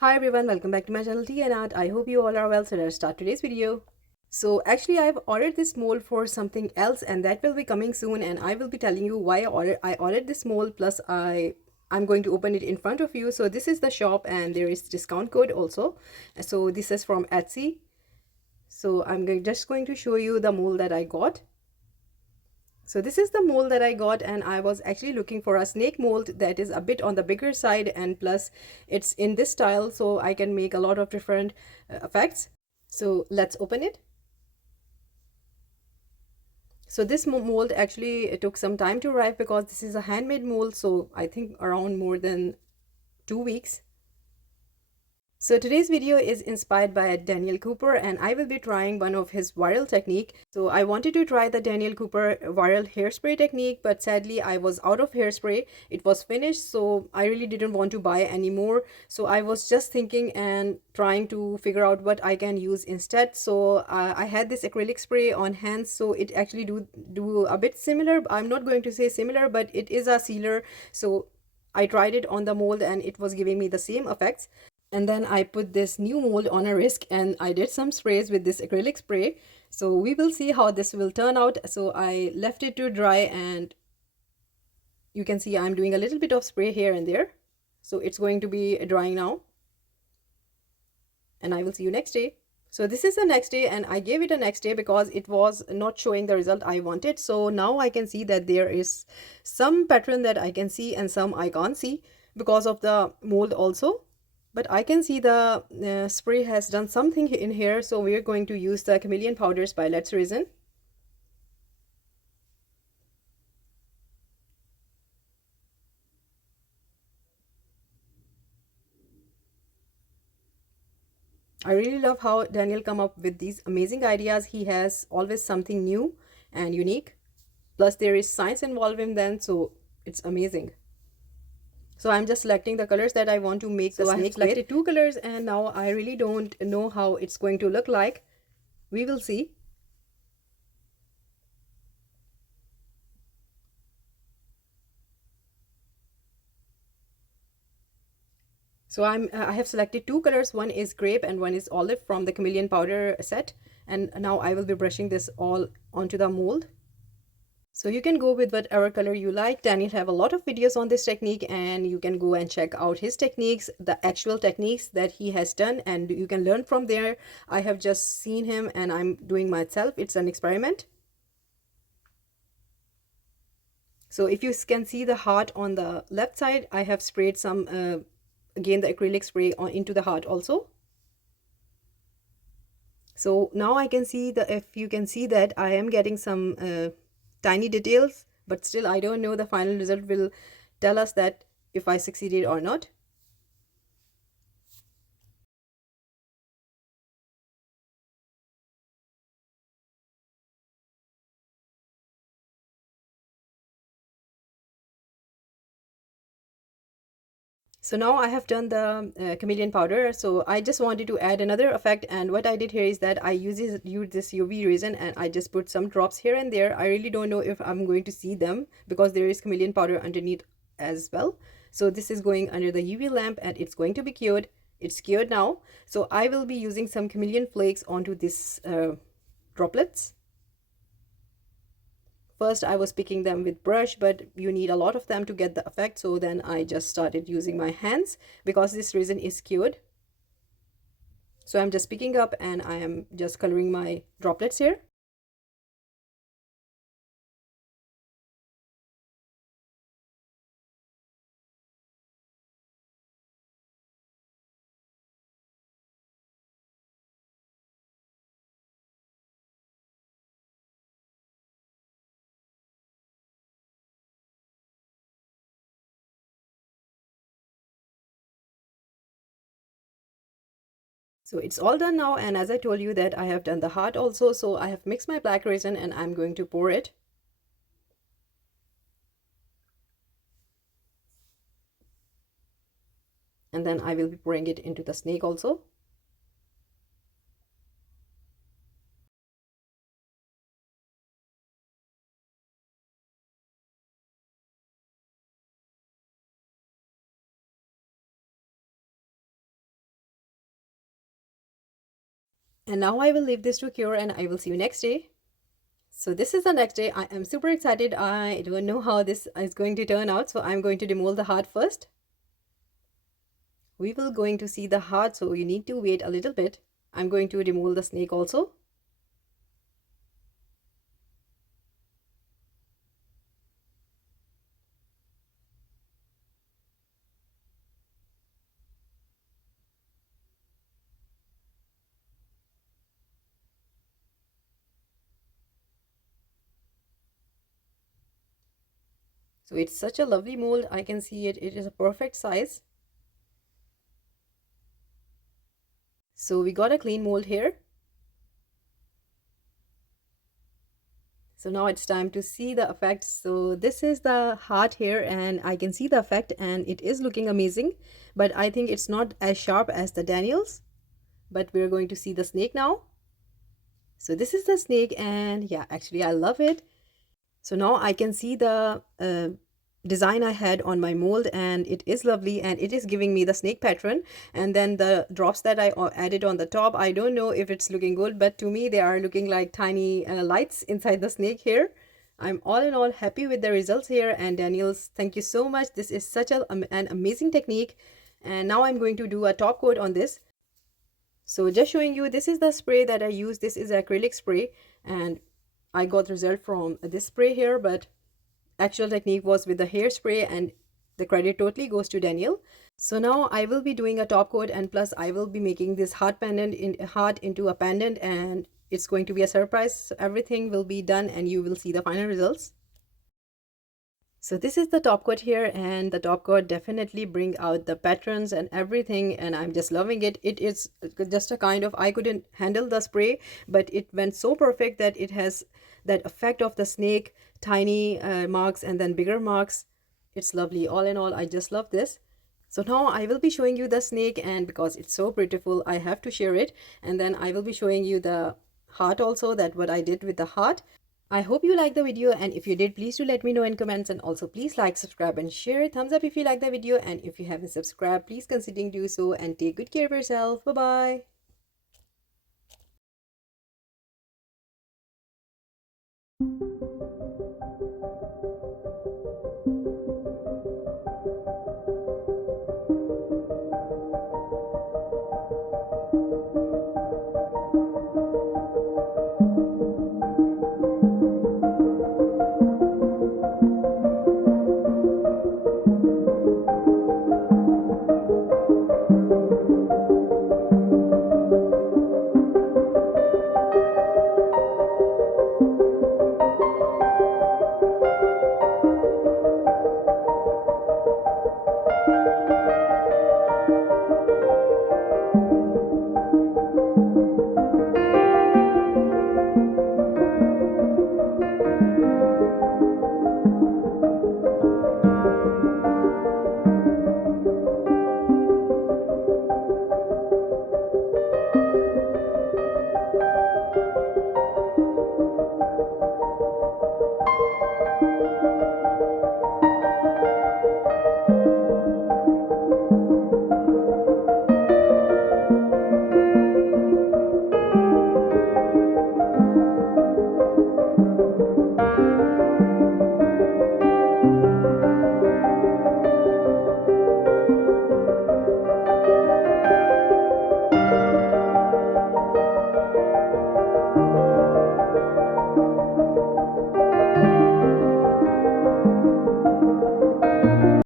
Hi everyone, welcome back to my channel Tea&Art. I hope you all are well, so let's start today's video. So actually I've ordered this mold for something else and that will be coming soon, and I will be telling you why I ordered this mold, plus I'm going to open it in front of you. So this is the shop and there is discount code also. So this is from Etsy. So just going to show you the mold that I got. So this is the mold that I got, and I was actually looking for a snake mold that is a bit on the bigger side, and plus it's in this style so I can make a lot of different effects. So let's open it. So this mold actually it took some time to arrive because this is a handmade mold, so I think around more than 2 weeks. So today's video is inspired by Daniel Cooper, and I will be trying one of his viral technique. So I wanted to try the Daniel Cooper viral hairspray technique, but sadly I was out of hairspray. It was finished, so I really didn't want to buy anymore. So I was just thinking and trying to figure out what I can use instead. So I had this acrylic spray on hands, so it actually do a bit similar. I'm not going to say similar, but it is a sealer. So I tried it on the mold and it was giving me the same effects. And then I put this new mold on a wrist and I did some sprays with this acrylic spray. So we will see how this will turn out. So I left it to dry, and you can see I'm doing a little bit of spray here and there. So it's going to be drying now, and I will see you next day. So this is the next day, and I gave it a next day because it was not showing the result I wanted. So now I can see that there is some pattern that I can see and some I can't see because of the mold also. But I can see the spray has done something in here, so we're going to use the Chameleon powders by Let's Resin. I really love how Daniel come up with these amazing ideas. He has always something new and unique. Plus there is science involved in them, so it's amazing. So I'm just selecting the colors that I want to make the snake with. So I have selected 2 colors, and now I really don't know how it's going to look like. We will see. So I have selected 2 colors. One is grape and one is olive from the Chameleon powder set. And now I will be brushing this all onto the mold. So you can go with whatever color you like. Daniel have a lot of videos on this technique, and you can go and check out his techniques, the actual techniques that he has done, and you can learn from there. I have just seen him and I'm doing myself. It's an experiment. So if you can see the heart on the left side, I have sprayed some again the acrylic spray into the heart also. So now I can see that, if you can see that I am getting some tiny details, but still I don't know, the final result will tell us that if I succeeded or not. So now I have done the chameleon powder. So I just wanted to add another effect, and what I did here is that I use this UV resin and I just put some drops here and there. I really don't know if I'm going to see them because there is chameleon powder underneath as well. So this is going under the UV lamp and it's going to be cured. It's cured now. So I will be using some chameleon flakes onto this droplets. First I was picking them with brush, but you need a lot of them to get the effect, so then I just started using my hands because this resin is cured. So I'm just picking up and I am just coloring my droplets here. So it's all done now, and as I told you that I have done the heart also, so I have mixed my black resin and I'm going to pour it. And then I will be pouring it into the snake also. And now I will leave this to cure and I will see you next day. So this is the next day. I am super excited. I don't know how this is going to turn out. So I'm going to demold the heart first. We will going to see the heart, so you need to wait a little bit. I'm going to demold the snake also. So it's such a lovely mold. I can see it. It is a perfect size. So we got a clean mold here. So now it's time to see the effect. So this is the heart here and I can see the effect and it is looking amazing. But I think it's not as sharp as the Daniel's. But we're going to see the snake now. So this is the snake and yeah, actually I love it. So now I can see the design I had on my mold and it is lovely and it is giving me the snake pattern. And then the drops that I added on the top, I don't know if it's looking good, but to me they are looking like tiny lights inside the snake here. I'm all in all happy with the results here. And Daniels, thank you so much. This is such an amazing technique. And now I'm going to do a top coat on this. So just showing you, this is the spray that I use. This is acrylic spray and I got result from this spray here, but actual technique was with the hairspray and the credit totally goes to Daniel. So now I will be doing a top coat and plus I will be making this heart into a pendant and it's going to be a surprise. So everything will be done and you will see the final results. So this is the top coat here and the top coat definitely bring out the patterns and everything and I'm just loving it. It is just a kind of, I couldn't handle the spray, but it went so perfect that it has that effect of the snake, tiny marks and then bigger marks. It's lovely. All in all, I just love this. So now I will be showing you the snake and because it's so beautiful, I have to share it. And then I will be showing you the heart also, that what I did with the heart. I hope you liked the video and if you did, please do let me know in comments and also please like, subscribe and share. Thumbs up if you like the video and if you haven't subscribed, please consider do so and take good care of yourself. Bye bye.